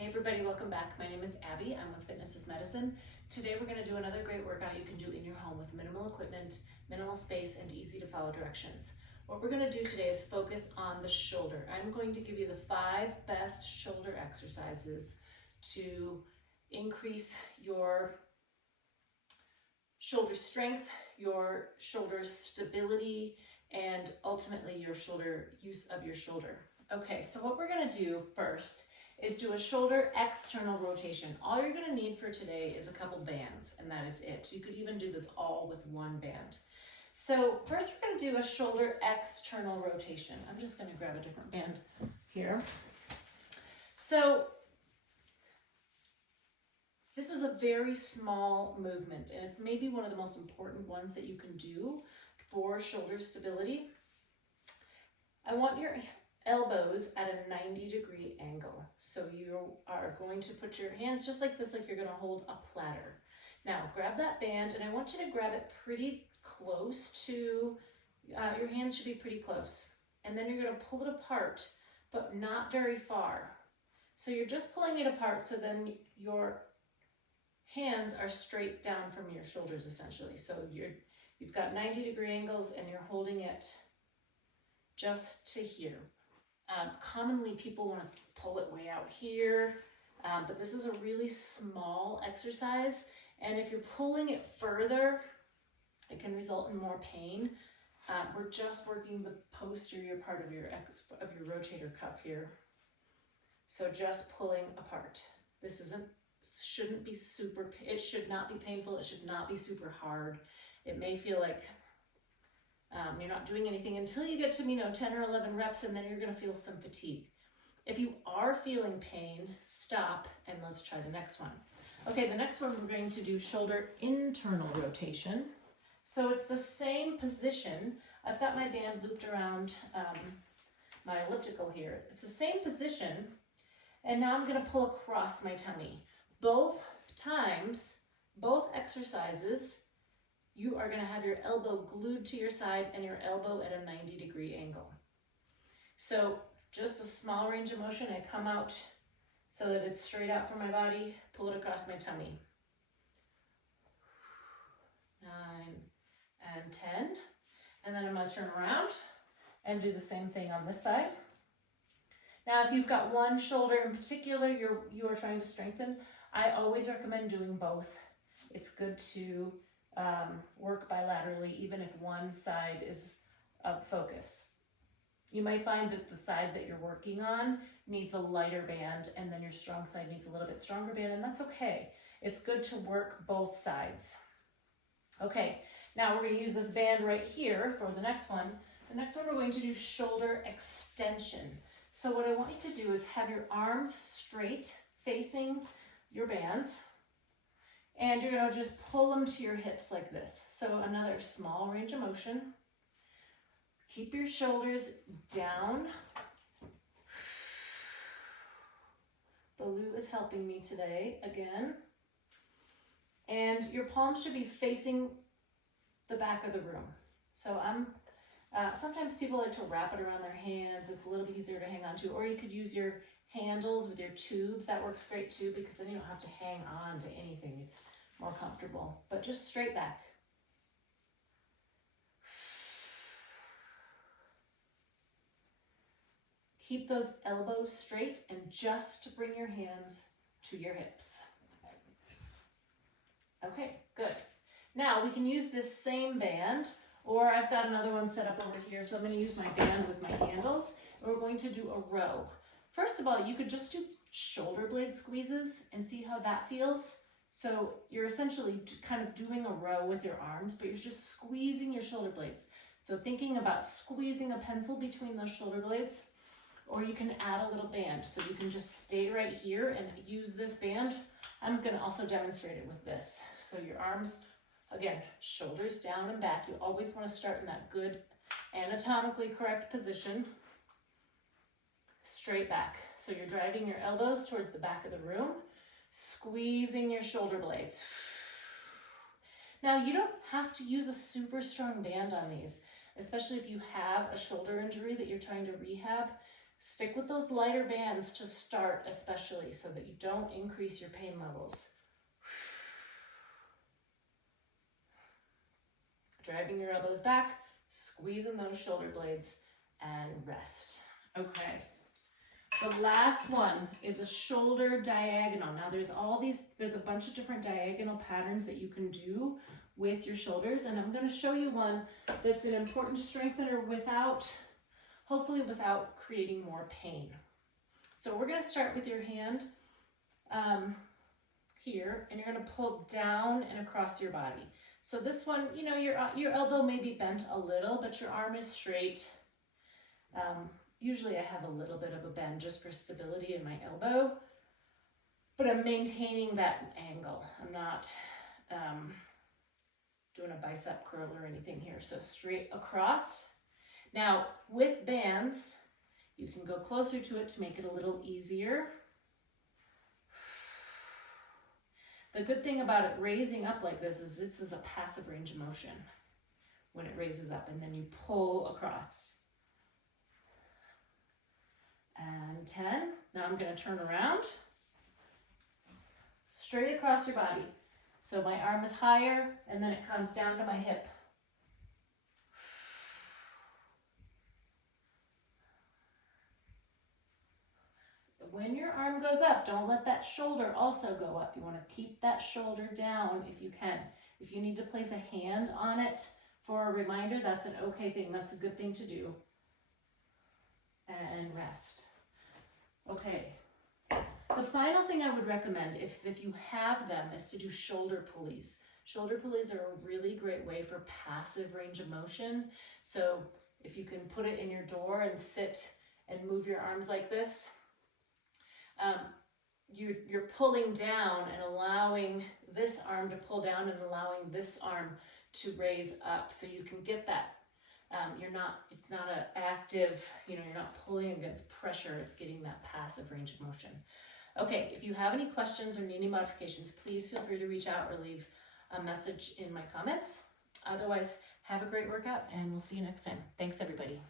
Hey everybody, welcome back. My name is Abby. I'm with Fitness is Medicine. Today we're going to do another great workout you can do in your home with minimal equipment, minimal space, and easy to follow directions. What we're going to do today is focus on the shoulder. I'm going to give you the 5 best shoulder exercises to increase your shoulder strength, your shoulder stability, and ultimately your use of your shoulder. Okay, so what we're going to do first is do a shoulder external rotation. All you're gonna need for today is a couple bands, and that is it. You could even do this all with one band. So first we're gonna do a shoulder external rotation. I'm just gonna grab a different band here. So this is a very small movement, and it's maybe one of the most important ones that you can do for shoulder stability. I want your elbows at a 90-degree angle. So you are going to put your hands just like this, like you're going to hold a platter. Now grab that band, and I want you to grab it pretty close to, your hands should be pretty close. And then you're going to pull it apart, but not very far. So you're just pulling it apart so then your hands are straight down from your shoulders essentially. So you've got 90-degree angles and you're holding it just to here. Commonly people want to pull it way out here, but this is a really small exercise, and if you're pulling it further, it can result in more pain. We're just working the posterior part of your rotator cuff here, so just pulling apart. This shouldn't be super. It should not be painful. It should not be super hard. It may feel like you're not doing anything until you get to 10 or 11 reps, and then you're going to feel some fatigue. If you are feeling pain, stop and let's try the next one. Okay, the next one we're going to do shoulder internal rotation. So it's the same position. I've got my band looped around my elliptical here. It's the same position, and now I'm going to pull across my tummy. Both times, both exercises, you are going to have your elbow glued to your side and your elbow at a 90-degree angle. So just a small range of motion. I come out so that it's straight out from my body, pull it across my tummy. 9 and 10. And then I'm going to turn around and do the same thing on this side. Now, if you've got one shoulder in particular you are trying to strengthen, I always recommend doing both. It's good to work bilaterally, even if one side is of focus. You might find that the side that you're working on needs a lighter band, and then your strong side needs a little bit stronger band, and that's okay. It's good to work both sides. Okay, now we're going to use this band right here for the next one. The next one we're going to do shoulder extension. So what I want you to do is have your arms straight facing your bands, and you're going to just pull them to your hips like this. So another small range of motion. Keep your shoulders down. The loo is helping me today again. And your palms should be facing the back of the room. So sometimes people like to wrap it around their hands. It's a little bit easier to hang on to, or you could use your handles with your tubes. That works great too, because then you don't have to hang on to anything. It's more comfortable, but just straight back. Keep those elbows straight and just bring your hands to your hips. Okay, good. Now we can use this same band, or I've got another one set up over here, so I'm going to use my band with my handles, and we're going to do a row. First of all, you could just do shoulder blade squeezes and see how that feels. So you're essentially kind of doing a row with your arms, but you're just squeezing your shoulder blades. So thinking about squeezing a pencil between those shoulder blades, or you can add a little band. So you can just stay right here and use this band. I'm going to also demonstrate it with this. So your arms, again, shoulders down and back. You always want to start in that good anatomically correct position. Straight back. So you're driving your elbows towards the back of the room, squeezing your shoulder blades. Now, you don't have to use a super strong band on these, especially if you have a shoulder injury that you're trying to rehab. Stick with those lighter bands to start, especially so that you don't increase your pain levels. Driving your elbows back, squeezing those shoulder blades, and rest. Okay. The last one is a shoulder diagonal. Now there's a bunch of different diagonal patterns that you can do with your shoulders, and I'm going to show you one that's an important strengthener hopefully without creating more pain. So we're going to start with your hand here, and you're going to pull down and across your body. So this one, you know, your elbow may be bent a little, but your arm is straight. Usually I have a little bit of a bend just for stability in my elbow, but I'm maintaining that angle. I'm not doing a bicep curl or anything here. So straight across. Now with bands, you can go closer to it to make it a little easier. The good thing about it raising up like this is a passive range of motion when it raises up, and then you pull across. And 10. Now I'm going to turn around, straight across your body. So my arm is higher, and then it comes down to my hip. When your arm goes up, don't let that shoulder also go up. You want to keep that shoulder down if you can. If you need to place a hand on it for a reminder, that's an okay thing. That's a good thing to do. And rest. Okay. The final thing I would recommend, if you have them, is to do shoulder pulleys. Shoulder pulleys are a really great way for passive range of motion. So if you can put it in your door and sit and move your arms like this, you're pulling down and allowing this arm to pull down and allowing this arm to raise up, so you can get that. It's not an active, you're not pulling against pressure, it's getting that passive range of motion. Okay, if you have any questions or need any modifications, please feel free to reach out or leave a message in my comments. Otherwise, have a great workout, and we'll see you next time. Thanks, everybody.